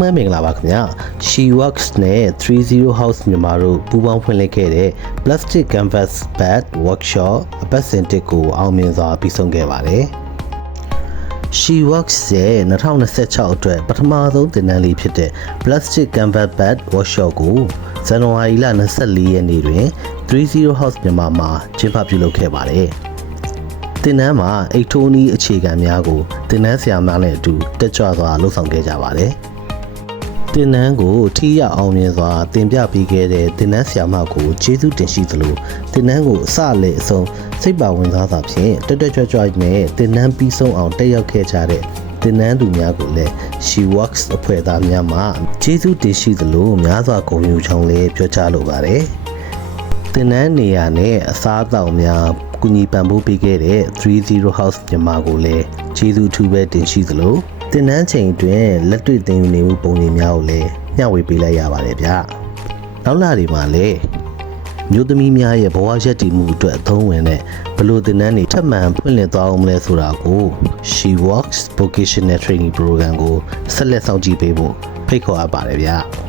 မင်္ဂလာပါခင်ဗျာ She Works နဲ့ 30 House မြန်မာတို့ပူးပေါင်းဖွင့်လှစ်ခဲ့တဲ့ Plastic Canvas Bag Workshop အပတ်စဉ်တစ်ကိုအောင်မြင်စွာပြီးဆုံးခဲ့ပါတယ်။ She Works ရဲ့2026အတွက်ပထမဆုံးသင်တန်းလေးဖြစ်တဲ့ Plastic Canvas Bag Workshop ကိုဇန်နဝါရီလ24ရက်နေ့တွင်30 House မြန်မာမှာကျင်းပပြုလုပ်ခဲ့ပါတယ်။သင်တန်းမှာအိတ်ထိုးနီးအခြေခံများကိုသင်တန်းဆရာများနဲ့အတူတက်ကြွစွာလှုပ်ဆောင်ခဲ့ကြပါတယ်။သင်တန်းကိုထိရောက်အောင်မြင်စွာသင်ပြပေးခဲ့တဲ့သင်တန်းဆရာမကိုကျေးဇူးတင်ရှိသလိုသင်တန်းကိုအစလေအဆုံးစိတ်ပါဝင်စားစွာဖြင့်တက်ကြွနဲ့သင်တန်းပြီးဆုံးအောင်တက်ရောက်ခဲ့ကြတဲ့သင်တန်းသူများကိုလည်း She Works အဖွဲ့သားများမှကျေးဇူးတင်ရှိသလိုများစွာဂုဏ်ယူကြောင်းလည်းပြောကြားလိုပါတယ်။သင်တန်းနေရာနဲ့အစားအသောက်များကူညီပံ့ပိုးပေးခဲ့တဲ့30 House မြန်မာကိုလည်းကျေးဇူးထူးပဲတင်ရှိသလိုသင်တန်းချိန်အတွင်းလက်တွေ့သင်ယူနေမှုပုံစံများကိုလည်းမျှဝေပေးလိုက်ရပါတယ်ဗျ။နောက်လာတွေမှာလည်းမျိုးသမီးများရဲ့ဘဝရပ်တည်မှုအတွက်အသုံးဝင်တဲ့ဘလို့သင်တန်းတွေထပ်မံဖွင့်လှစ်သွားအောင်လဲဆိုတာကို She Works Vocational Training Program ကိုဆက်လက်ဆောင်ကြည့်ပေးဖို့ဖိတ်ခေါ်အပ်ပါတယ်ဗျ။